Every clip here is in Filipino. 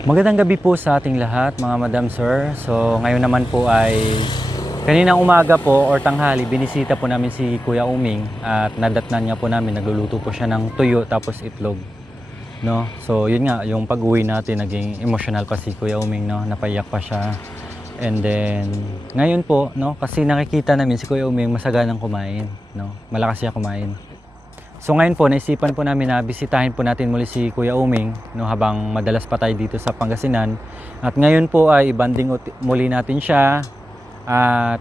Magandang gabi po sa ating lahat mga madam sir. So ngayon naman po ay kaninang umaga po or tanghali binisita po namin si Kuya Uming at nadatnan niya po namin, nagluluto po siya ng tuyo tapos itlog. No? So yun nga, yung pag-uwi natin naging emotional pa si Kuya Uming, no? Napaiyak pa siya. And then ngayon po, no, kasi nakikita namin si Kuya Uming masaganang kumain, no? Malakas siya kumain. So ngayon po, naisipan po namin na bisitahin po natin muli si Kuya Uming, no, habang madalas pa tayo dito sa Pangasinan. At ngayon po ay ibanding muli natin siya at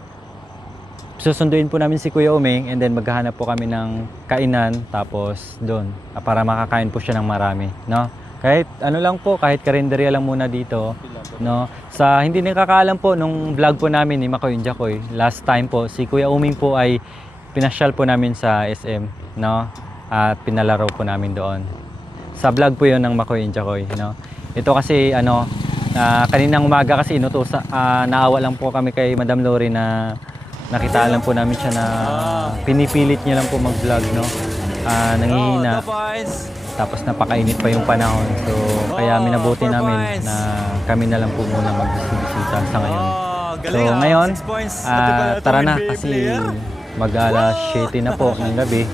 susunduin po namin si Kuya Uming and then maghahanap po kami ng kainan tapos doon para makakain po siya ng marami, no? Kahit ano lang po, kahit karinderya lang muna dito, no? Sa hindi nakakaalam po nung vlog po namin ni Makoy Jacoy, last time po si Kuya Uming po ay pinasyal po namin sa SM, no? At pinalaro po namin doon. Sa vlog po 'yon ng Makoy Jacoy, no? Ito kasi kaninang umaga kasi naawa lang po kami kay Madam Lori na nakita lang po namin siya na pinipilit niya lang po mag-vlog, no? Nanghihina. Tapos napakainit pa yung panahon. So kaya minabuti namin na kami na lang po muna magbisita sa ngayon. So ngayon, tara na kasi mag-alas 7 na po ng gabi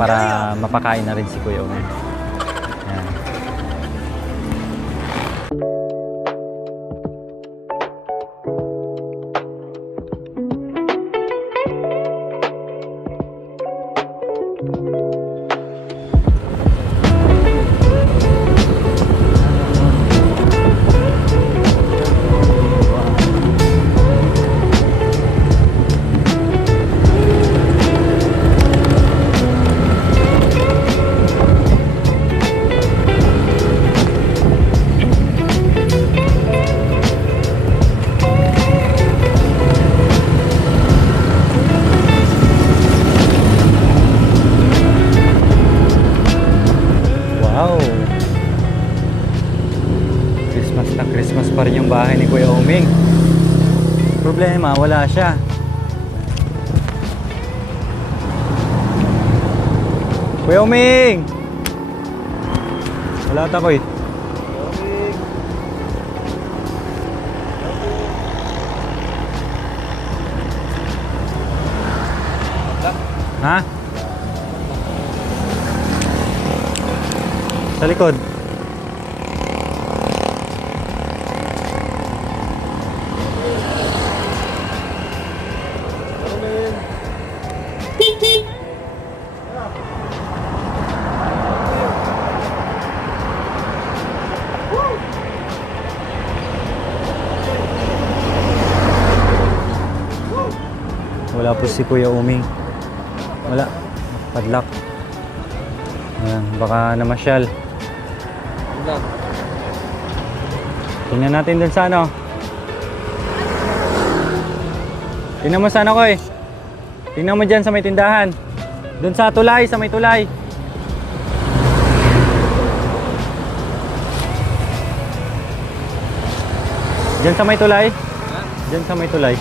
para mapakain na rin si Kuya Uming. Ayan. Wow! Christmas na Christmas pa rin yung bahay ni Kuya Uming. Problema, wala siya. Kuya Uming! Wala ata ko eh. Ha? Sa likod. Wala po si Kuya Uming. Wala. Padlock. Ayan, baka namasyal. Tingnan natin dun sa ano. Tingnan mo sa ano ko eh. Tingnan mo dyan sa may tindahan. Dun sa tulay, sa may tulay. Dyan sa may tulay. Dyan sa may tulay.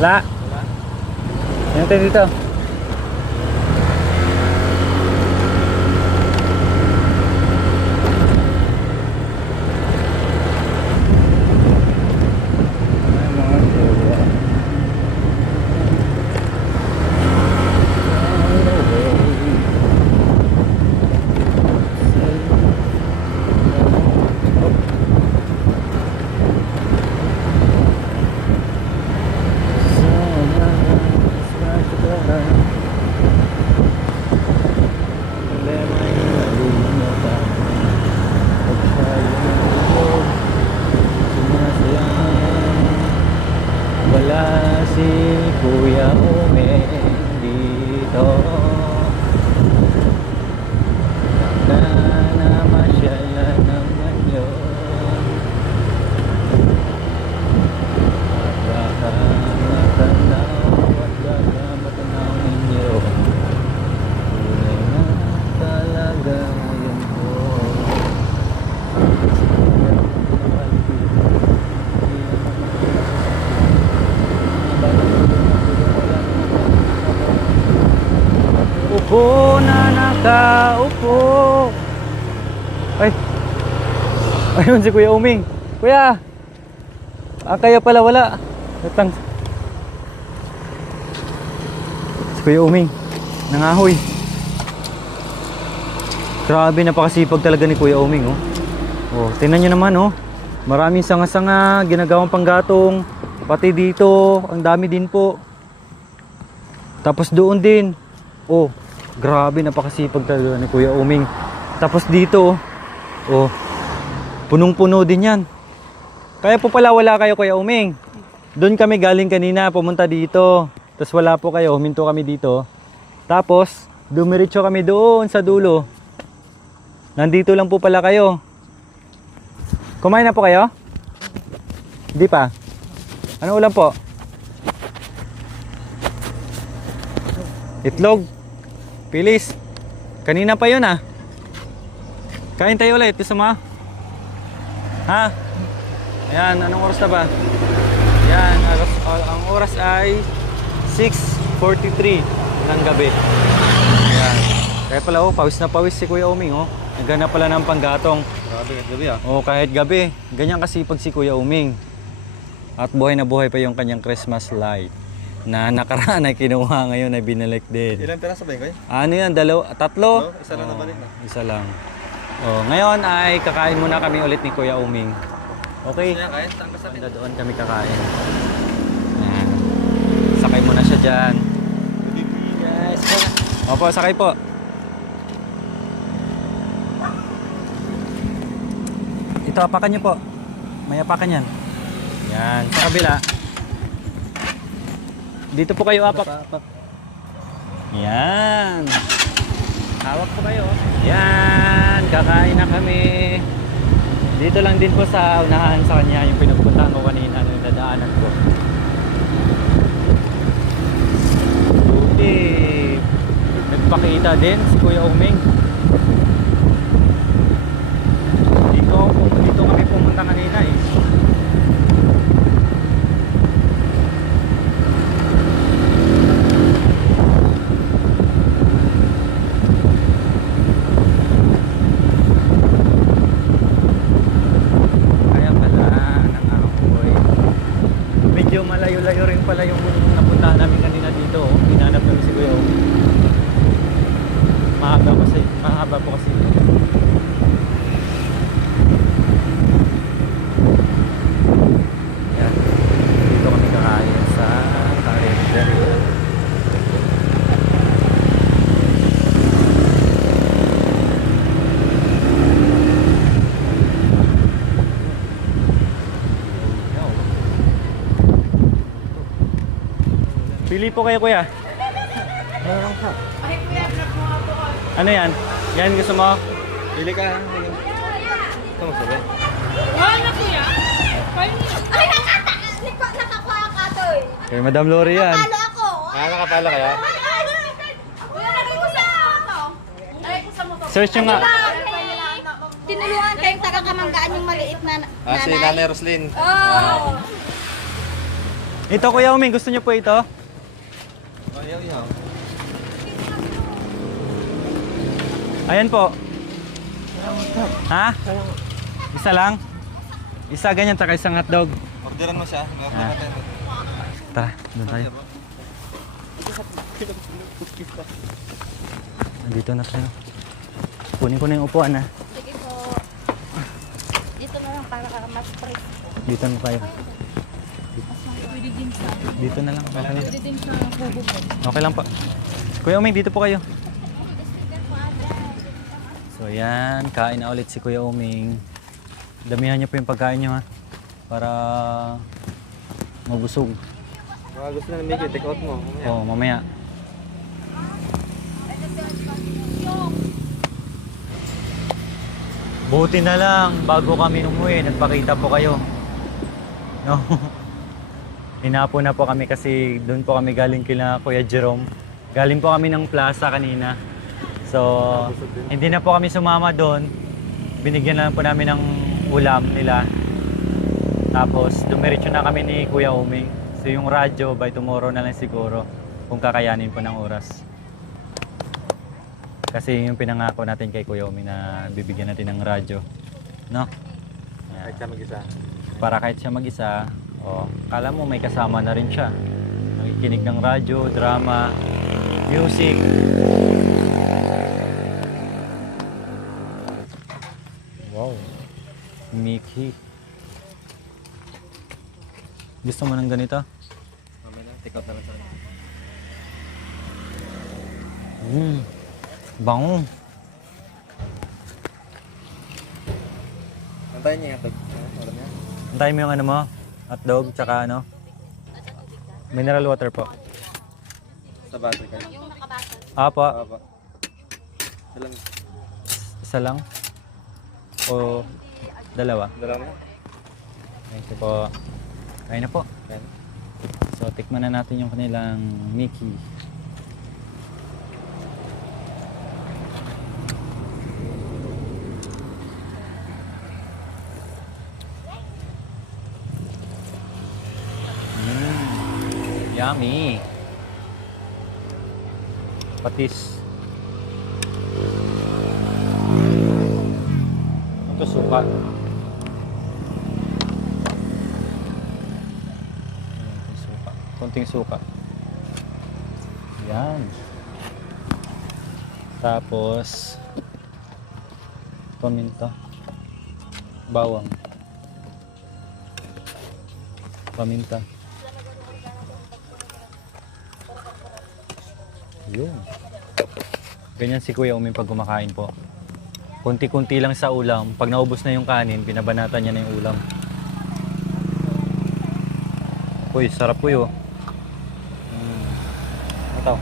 Wala. Yan tayo dito. Tao po. Ay. Ayun si Kuya Uming. Kuya. Kaya pala wala. Natang. Si Kuya Uming. Nangahoy. Grabe, napakasipag talaga ni Kuya Uming, oh. Oh, tingnan nyo naman, oh. Maraming sanga-sanga, ginagawang panggatong. Pati dito, ang dami din po. Tapos doon din. Oh, grabe, napakasipag talaga ni Kuya Uming. Tapos dito, oh. Oh, punong-puno din yan. Kaya po pala wala kayo, Kuya Uming. Doon kami galing kanina, pumunta dito. Tapos wala po kayo, huminto kami dito. Tapos, dumiretso kami doon sa dulo. Nandito lang po pala kayo. Kumain na po kayo? Hindi pa? Ano ulam po? Itlog? Pilis? Kanina pa yun, ah. Kain tayo ulit, kasama? Ha? Ayan, anong oras na ba? Ayan, ang oras ay 6:43 ng gabi. Ayan. Kaya pala, oh, pawis na pawis si Kuya Uming, oh. Naghanap pala ng panggatong. Grabe, kahit gabi, ah. Oh, kahit gabi. Ganyan kasipag si Kuya Uming. At buhay na buhay pa yung kanyang Christmas light na nakaraan ay kinuha, ngayon ay binalik din. Ilang piraso ba yun, Kuya? Ano yan? Tatlo? No? Isa lang nabalik na. Isa lang. Oh, ngayon ay kakain muna kami ulit ni Kuya Uming. Okay? Kaya kain, saan ka sa akin? Doon kami kakain. Ayan. Sakay muna siya dyan. Guys. Opo, sakay po. Ito, apakan niyo po. May apakan yan. Yan, sa kabila. Dito po kayo apak. Yan. Hawak po kayo. Yan, kakain na kami. Dito lang din po sa unahan sa kanya yung pinupuntahan ko kanina, yung dadaanan ko. Buti. Nagpakita din si Kuya Uming. Dito kami pumunta kanina eh. Kaya pala, nangahoy. Medyo malayo-layo rin pala yung napuntahan namin kanina dito. Oh. Hinanap namin si Kuya Uming. Mahaba po kasi. Yan. Dito kami kakain sa Carinderia. Pili po kayo, Kuya. Ano yan? Yan gusto mo? Pili ka. Ito mo sabi. Ano kuya? Ay, nakakuha ka to eh. Kay Madam Lori yan. Talo ako. Nakapala kaya? Kuya, lagay ko sa to. Lagay ko sa motor. Search nyo nga. Tinulungan kayong taga-kamanggaan yung maliit na nanay. Si Nanay Roslyn. Oh. Ito, Kuya Uming, gusto nyo po ito? Ayaw, ayaw. Ayan po. Ha? Isa lang? Isa ganyan, taka isang hotdog. Orderan mo siya. Ah. Tara, doon tayo. Nandito na tayo. Kunin ko na yung upuan, ha? Sige po. Dito na lang para mas fresh. Dito na tayo. Pwede din sa, Dito na lang. Okay lang. pwede din sa kubo po. Okay lang po. Kuya Uming, dito po kayo. So yan, kain na ulit si Kuya Uming. Damihan niyo po yung pagkain niyo, ha? Para mabusog. Mga gusto na Mickey, take out mo. Mamaya. Oo, mamaya. Buti na lang, bago kami umuwi, nagpakita po kayo. No? Hinapo na po kami kasi doon po kami galing kila Kuya Jerome. Galing po kami ng plaza kanina. So, hindi na po kami sumama doon. Binigyan na lang po namin ng ulam nila. Tapos, dumiretso na kami ni Kuya Uming. So, yung radyo, by tomorrow na lang siguro. Kung kakayanin po ng oras. Kasi yung pinangako natin kay Kuya Umi na bibigyan natin ng radyo. No? Kahit siya mag-isa. Para kahit siya mag-isa, kala mo may kasama na rin siya. Nakikinig ng radyo, drama, music. Wow. Mickey. Gusto mo ng ganito? Mamaya na, take out na lang sa akin. Bango. Antayin niya yung oras niya. Antayin mo yung ano mo? Hotdog, tsaka ano? Mineral water po. Sa battery kayo. Yung nakabasa. Apo, Pa. Dalang. isa lang? O dalawa? Dalang mo. Thank you po. Kain na po. Yan. So, tikman na natin yung kanilang Mickey. Yummy! Patis. Ito suka. Konting suka. Yan. Tapos paminta. Bawang. Paminta. Yun. Ganyan si Kuya Umi pag kumakain po. Kunti-kunti lang sa ulam. Pag naubos na yung kanin, binabanatan niya na yung ulam. Uy, sarap po yun. Ito.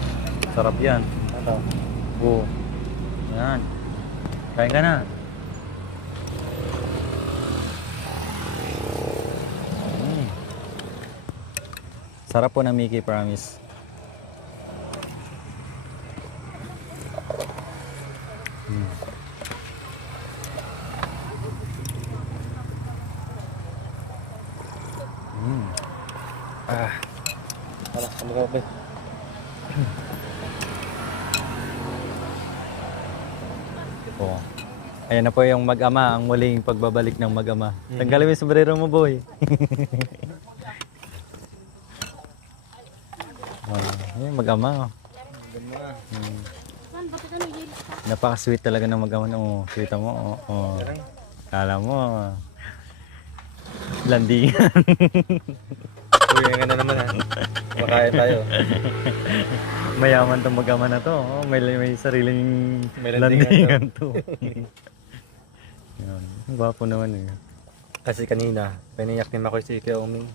Sarap yan. Ito. Oo. Yan. Kain ka na. Sarap po ng Mickey, promise. Tara, ano ka ba? Oh. Ayan na po yung mag-ama, ang muling pagbabalik ng mag-ama. Tanggalin mo yung sombrero mo, boy. Ayan, mag-ama. Napaka-sweet talaga ng mag-ama. Oh, sweet mo. Oh. Kala mo. Landingan. Uy, nga na naman ha. Makain tayo. Mayaman tong mag-ama na to. Oh, may sariling May landingan to. Yan. Gwapo naman eh. Kasi kanina, pinayak ni Makoy si Kuya Uming.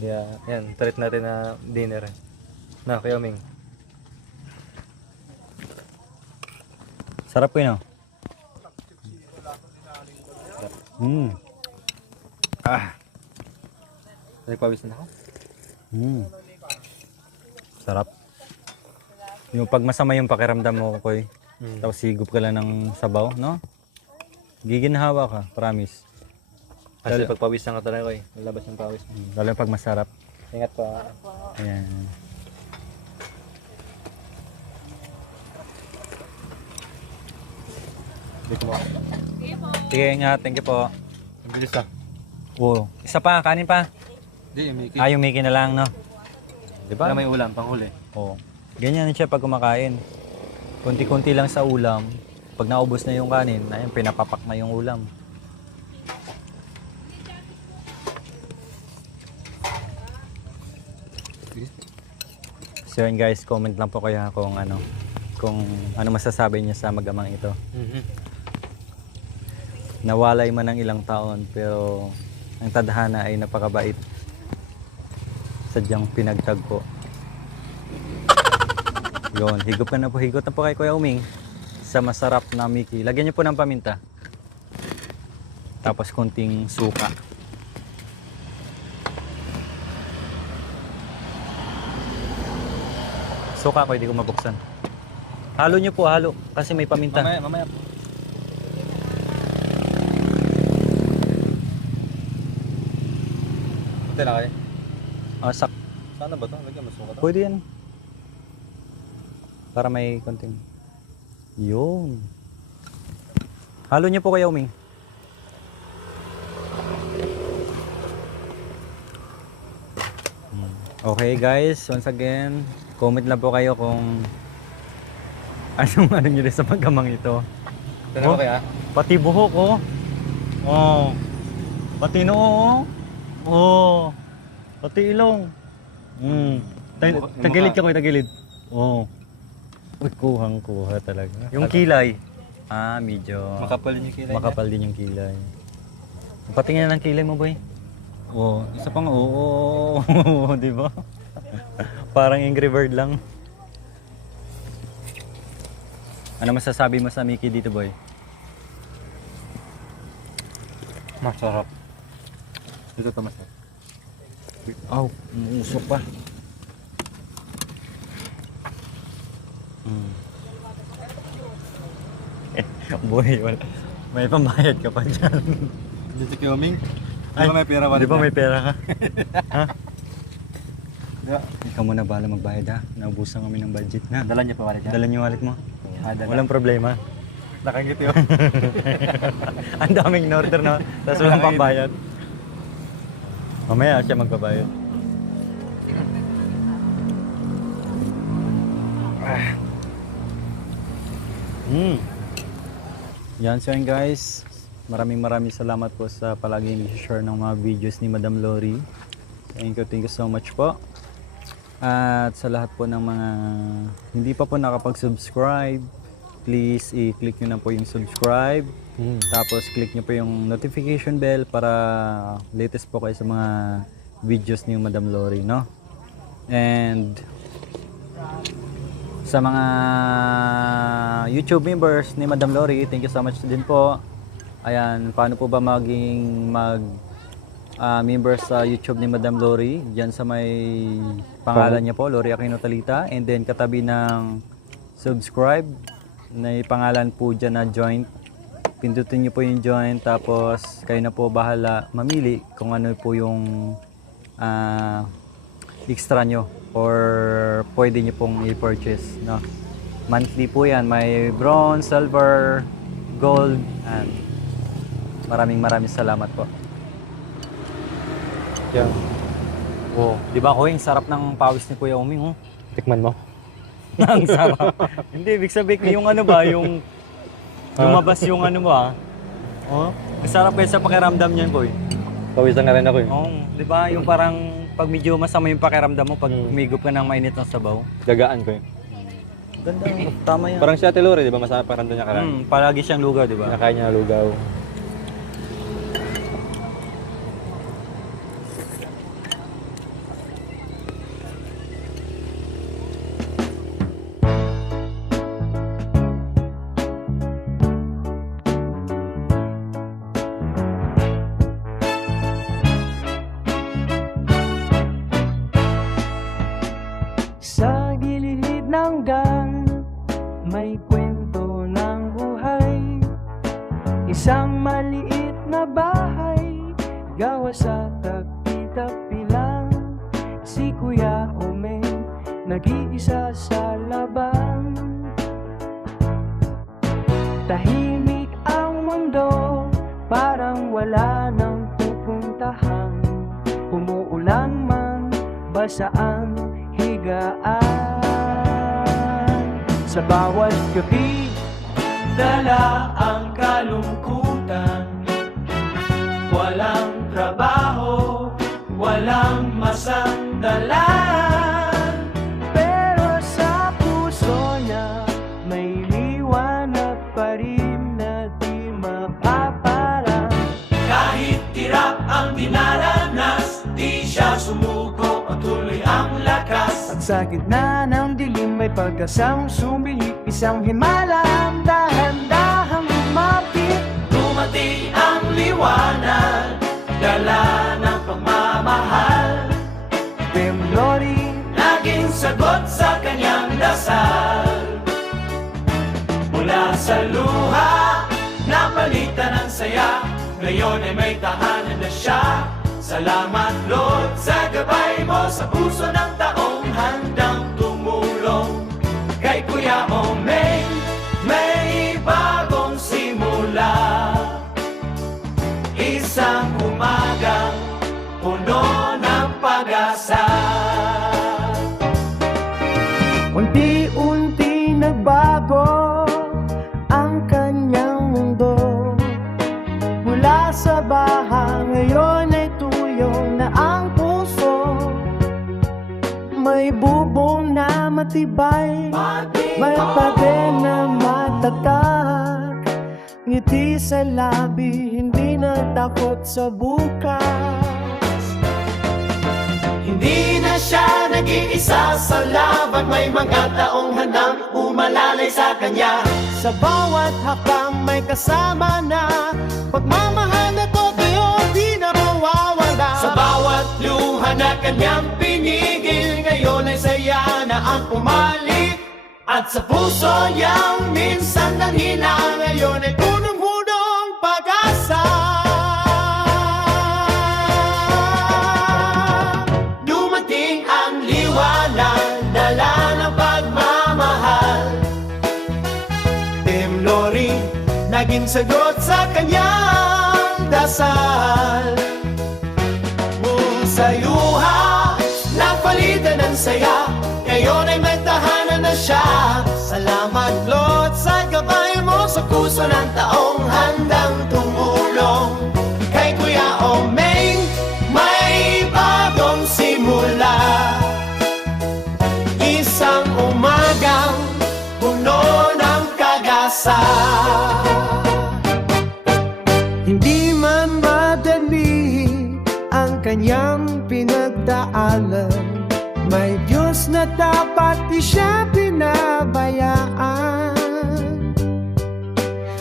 Kaya, yan, treat natin na dinner. Na, Kuya Uming. Sarap po yun, oh. Nagpawis na ako. Sarap. Yung pag masama yung pakiramdam mo, Koy, tapos higup ka lang ng sabaw, no? Giginhawa ka, promise. Kasi pagpawis na ka talaga eh. Lalabas yung pawis. Lalo pag masarap. Ingat pa. Ayan. Dito mo. Sige, ingat. Thank you po. Ang bilis ah. Oo. Isa pa, kanin pa. Hindi, yung Mickey. Yung Mickey na lang, no? Di ba? Wala may ulam, panghuli. Oo. Ganyan siya pag kumakain. Kunti-kunti lang sa ulam. Pag naubos na yung kanin, ayun, pinapapak na yung ulam. So yun guys, comment lang po kayo kung ano masasabi niya sa mag-amang ito. Nawalay man ng ilang taon pero ang tadhana ay napakabait. Sadyang pinagtagpo. Yun, higop na po kay Kuya Uming sa masarap na Mickey. Lagyan niyo po ng paminta. Tapos konting suka. Suka ko, hindi ko mabuksan. Halo niyo po, halo. Kasi may paminta. Mamaya. Punta na kayo. Sak. Sana ba ito? Lagyan mo suka to. Pwede yan. Para may konting. Yun. Halo niyo po Kuya Uming. Okay guys, once again, comment lang po kayo kung anong ano nyo rin sa pagkamang ito. Ito na ba kaya? Pati buhok oh. Oh. Pati noo oh. Oh. Pati ilong. Tagilid ka ko, tagilid. Oh. Uy, kuhang-kuha talaga. Yung kilay. Medyo Makapal din yung kilay niya. makapal din yung kilay. Patingin ng kilay mo, boy. Oh, isa pang oo, di ba? Parang Angry Bird lang. Ano masasabi mo sa Mickey dito, boy? Masarap. Ito to masarap. Aw, umusok pa. Boy, wala. May pambayad ka pa dyan. Dito kay Oming. Di ba may pera Di ba may pera ka? Ha? Di ba? Ikaw muna bahala magbayad ha. Naubusan kami ng budget na. Dala niya pa wallet niya. Dala niyo wallet mo. Dala. Walang problema. Nakangiti yun. Ang daming in-order na, tapos walang pambayad. Mamaya siya magbabayad. Yan so yun guys. Maraming salamat po sa palaging i-share ng mga videos ni Madam Lori. Thank you so much po. At sa lahat po ng mga hindi pa po nakapag-subscribe, please i-click nyo na po yung subscribe. Tapos click nyo po yung notification bell para latest po kayo sa mga videos ni Madam Lori, no? And sa mga YouTube members ni Madam Lori, thank you so much din po. Ayan, paano po ba maging member sa YouTube ni Madam Lori? Diyan sa may pangalan niya po, Lori Aquino Talita. And then katabi ng subscribe, may pangalan po dyan na join. Pindutin niyo po yung join, tapos kayo na po bahala mamili kung ano po yung extra nyo or pwede nyo pong i-purchase, no? Monthly po yan, may bronze, silver, gold, and maraming salamat po. Yan. Oh, di ba ko yung sarap ng pawis ni Kuya Uming, oh. Tikman mo. Ang sarap. Hindi, ibig sabihin yung ano ba, yung lumabas yung ano ba. Oh, masarap kayo sa pakiramdam niyan, boy. Pawisan na rin ako eh. Oh, di ba yung parang pag medyo masama yung pakiramdam mo pag umigop ka ng mainit ng sabaw. Gagaan ko eh. Ganda, tama yan. Parang si Ate Lori, di ba? Masarap parang doon niya kakain. Palagi siyang lugaw, di ba? Nakain niya na lugaw. Sa gilid ng gang, may kwento ng buhay. Isang maliit na bahay, gawa sa tapi-tapi lang. Si Kuya Uming, nag-iisa sa laban. Tahimik ang mundo, parang wala nang pupuntahan. Umuulan man, basaan, higaan. Sa bawat gabi, dala ang kalungkutan. Walang trabaho, walang masandalan. Pero sa puso niya, may liwanag pa rin na di mapaparang. Kahit tirap ang dinaranas, di siya sumuko, patuloy ang lakas. At sa gitna ng dilim may pag-asang sumilip, isang himala ang dahan-dahang lumapit. Dumati ang liwanag, dala ng pagmamahal. Lori, naging sagot sa kanyang dasal. Mula sa luha, napalitan ng saya, ngayon ay may tahanan na siya. Salamat Lord sa gabay mo, sa puso ng taong handang tumulong. Kay Kuya Omeng, may Isang umagang puno ng pag-asa. Unti-unti nagbago ang kanyang mundo. Mula sa baha, ngayon ay tuyong na ang puso. May bubong na matibay, may pader na matatag. Ngiti sa labi, hindi na takot sa bukas. Hindi na siya nag-iisa sa laban, may mga taong handang umalalay sa kanya. Sa bawat hakbang may kasama na pagmamahal na totoo, di na mawawala. Sa bawat luha na kanyang pinigil, ngayon ay saya na ang pumalik. At sa puso niyang minsan nang hina, ngayon ay punong-punong pag-asa. Dumating ang liwanag, dala ng pagmamahal. Team Lori, naging sagot sa kanyang dasal. Sa luha, napalitan ng saya, ngayon ay may tahanan na siya. Salamat Lord sa gabay mo, sa puso ng taong handang tumulong. Kay Kuya Omeng, may bagong simula. Isang umagang puno ng kag-asa. Hindi man madali ang kanyang pinagdaanan, may Diyos na dapat di siya pinabayaan.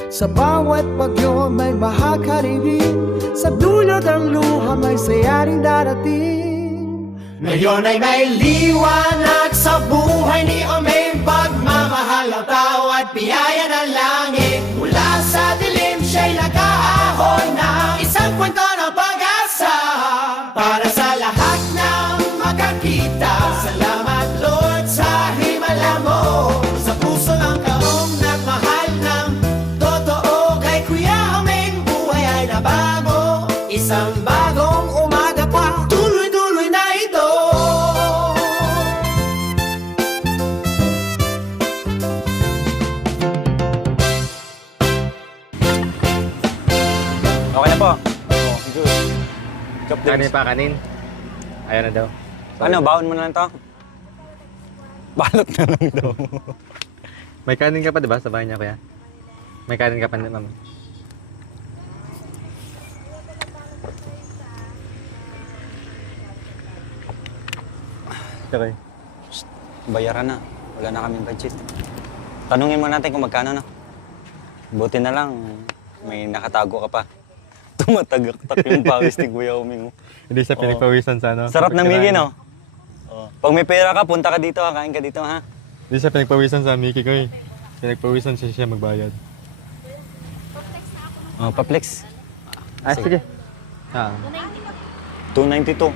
Sa bawat bagyo may bahagaririn, sa dulot ang luha may saya rin darating. Ngayon ay may liwanag sa buhay ni Omeng, pagmamahal ang tao at biyaya ng langit. Mula sa dilim siya'y nag-aahon ng isang kwento ng pag-asa para sa lahat ng makakita. Salamat Lord sa himala mo, sa puso ng taong nagmahal ng totoo. Kay Kuya Omeng, buhay ay nabago, isang bagong umaga pa, tuloy-tuloy na ito. Okay na po. Good. Kanin pa, kanin. Ayan na daw. Ano, baon mo na lang to? Balot na lang daw. May kanin ka pa, diba? Sa bahay niya, kuya? May kanin ka pa, ma'am. Okay. Bayaran na. Wala na kaming budget. Tanungin mo natin kung magkano na. Buti na lang, may nakatago ka pa. Tumatagaktak yung pawis ni Kuya Omeng. Hindi siya pinagpawisan sa ano. Sarap na Mickey, no? Oo. Pag may pera ka, punta ka dito, kain ka dito, ha? Hindi siya pinagpawisan sa Mickey ko eh. Pinagpawisan siya magbayad. Oh, paplex. Ah, sige. Ah. 292.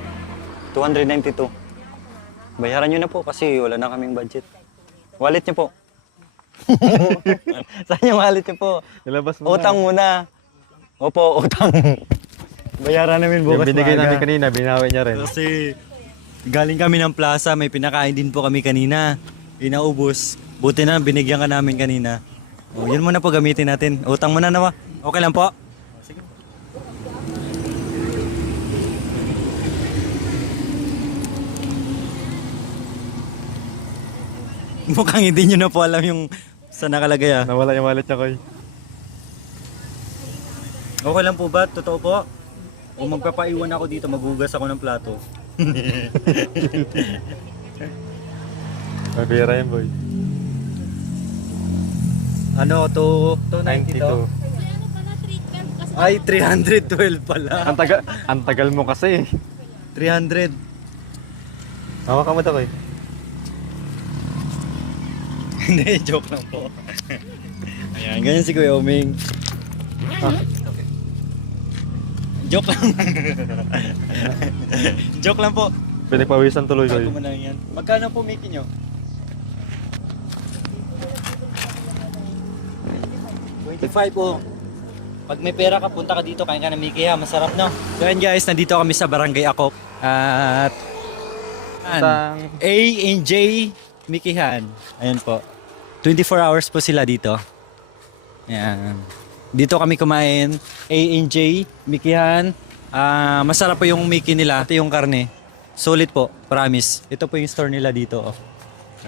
292. Bayaran nyo na po kasi wala na kaming budget. Wallet nyo po. Saan yung wallet nyo po? Ilabas mo Utang muna. Opo, utang. Bayaran namin Yung bukas binigay maaga. namin kanina, binawi niya rin. Kasi galing kami ng plaza, may pinakain din po kami kanina. Inaubos. Buti na binigyan ka namin kanina. O, yun muna po gamitin natin. Utang muna nawa. Okay lang po? Sige. Mukhang hindi nyo na po alam yung saan nakalagay ah. Nawala yung wallet niya, Koy. Okay lang po ba? Totoo po? O magpapaiwan ako dito, maghugas ako ng plato. May pera yan, boy. Ano to? 290 to? 92. Ay, 312 pala. Ang tagal mo kasi. 300. Hawa ka mo to, Koy. Hindi, joke lang po. Ayan, ganyan si Kuya Omeng. Joke lang. Joke lang po. Pinagpawisan tuloy, Koy. Bago mo lang yan. Magkano po Mickey nyo? 25 po. Pag may pera ka, punta ka dito, kain ka ng Mickey ha, masarap no? So ayan guys, nandito kami sa Barangay Akop at A&J Mickey Han. Ayan po. 24 hours po sila dito. Ayan. Dito kami kumain, A&J Mickey Han. Masarap po yung Mickey nila, ito yung karne. Solid po, promise. Ito po yung store nila dito. Oh.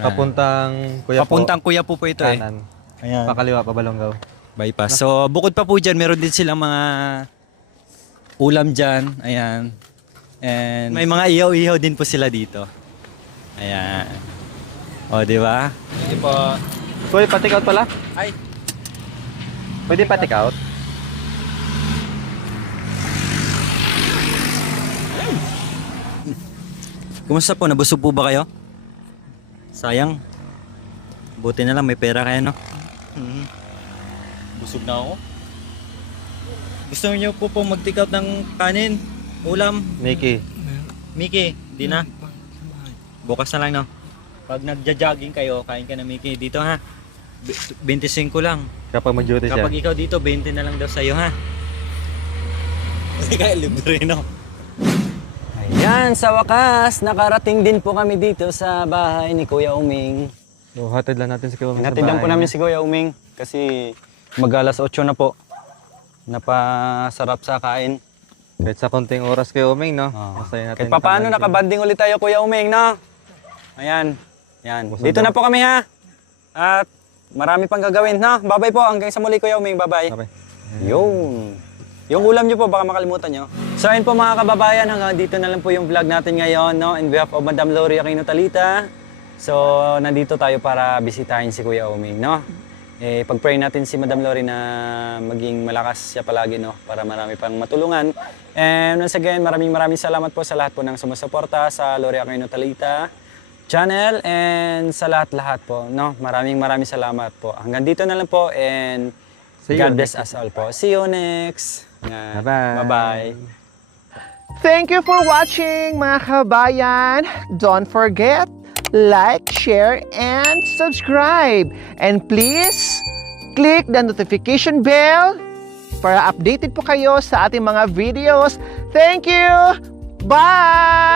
Papuntang Kuya Papuntang Kuya po ito kanan. Ayan. Pakaliwa, pabalonggaw. Bypass. So, bukod pa po dyan, meron din silang mga ulam dyan. Ayan. And may mga ihaw-ihaw din po sila dito. Ayan. O, di ba? Hindi po. Kuya, patik out pala? Ay. Pwede patik out? Kumusta po? Nabusog po ba kayo? Sayang. Buti na lang may pera kayo, no? Busog na ako. Gusto niyo po mag-take out ng kanin, ulam? Mickey. Mickey, di na. Bukas na lang, no? Pag nagja-jogging kayo, kain ka na Mickey dito, ha? 25 lang. Kapag mag-duty siya. Kapag ikaw dito, 20 na lang daw sa'yo, ha? Kasi kaya libre, no? Ayan, sa wakas, nakarating din po kami dito sa bahay ni Kuya Uming. So, hatid lang natin si Kuya Uming sa Hinatid lang po bahay. namin si Kuya Uming kasi mag-alas 8 na po. Napasarap sa kain. Kahit sa konting oras Kuya Uming, no? Oh. Masaya natin. Kahit paano, nakabanding ulit tayo Kuya Uming, no? Ayan. Yan. Dito na po kami, ha? At marami pang gagawin, no? Bye-bye po. Hanggang sa muli, Kuya Uming. Bye-bye. Okay. Yung ulam nyo po, baka makalimutan nyo. So ayun po mga kababayan, hanggang dito na lang po yung vlog natin ngayon, no? In behalf of Madam Lori Aquino Talita. So nandito tayo para bisitahin si Kuya Uming, no? Pag-pray natin si Madam Lori na maging malakas siya palagi, no? Para marami pang matulungan. And once again, maraming salamat po sa lahat po ng sumusuporta sa Lori Aquino Talita channel and sa lahat-lahat po, no? Maraming salamat po. Hanggang dito na lang po and See you God bless us all po. See you next. Yan. Bye-bye. Bye-bye. Thank you for watching, mga kabayan. Don't forget, like, share, and subscribe. And please, click the notification bell para updated po kayo sa ating mga videos. Thank you! Bye!